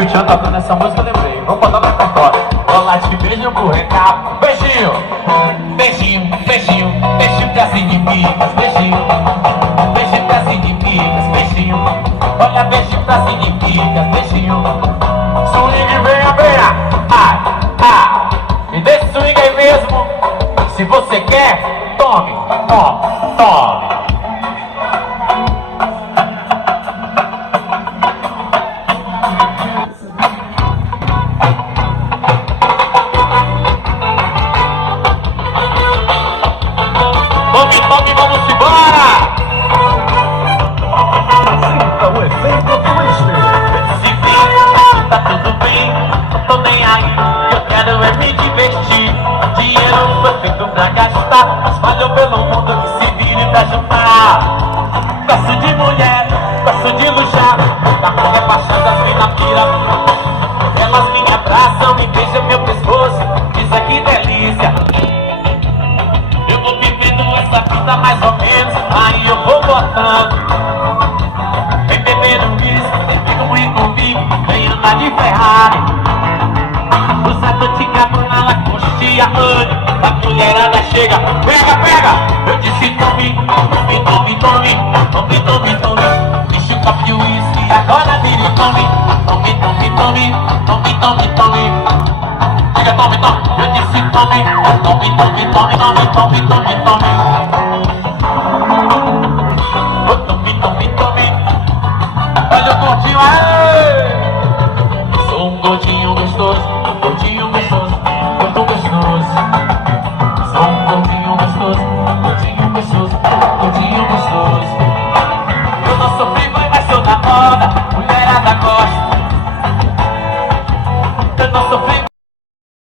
o Tchan tocando essa música, eu lembrei. Vamos botar pra repertório. Olá, te beijo pro recado. Beijinho, beijinho, beijinho, beijinho pras inimigas. Beijinho, beijinho pras inimigas. Beijinho, olha, beijinho pras inimigas. Beijinho, swing, venha, venha. Ai, ai, me dê swing aí mesmo. Se você quer, tome, tome, tome. Tome, vamos embora! Sinta o efeito Twister. Se bem, tá tudo bem, não tô nem aí. Eu quero é me divertir. Dinheiro foi feito pra gastar. Espalhou pelo mundo que se vire pra juntar. Gosto de mulher, gosto de luxar. Carro rebaixando as minas pira. Elas me abraçam, me beijam meu pescoço. Diz que delícia. Eu vou vivendo essa vida mais ou menos, aí eu vou botando. Vem beber um whisky, vem comigo comigo, vem andar de Ferrari. O Sato te cabra na lacoste a olho, a mulherada chega, pega, pega. Eu disse tome, tome, tome, tome, tome, tome, tome. Enche o copo de whisky, agora vire tome, tome, tome, tome, tome, tome, tome. Diga tome, tome, eu disse tome, tome, tome, tome, tome, tome, tome, tome.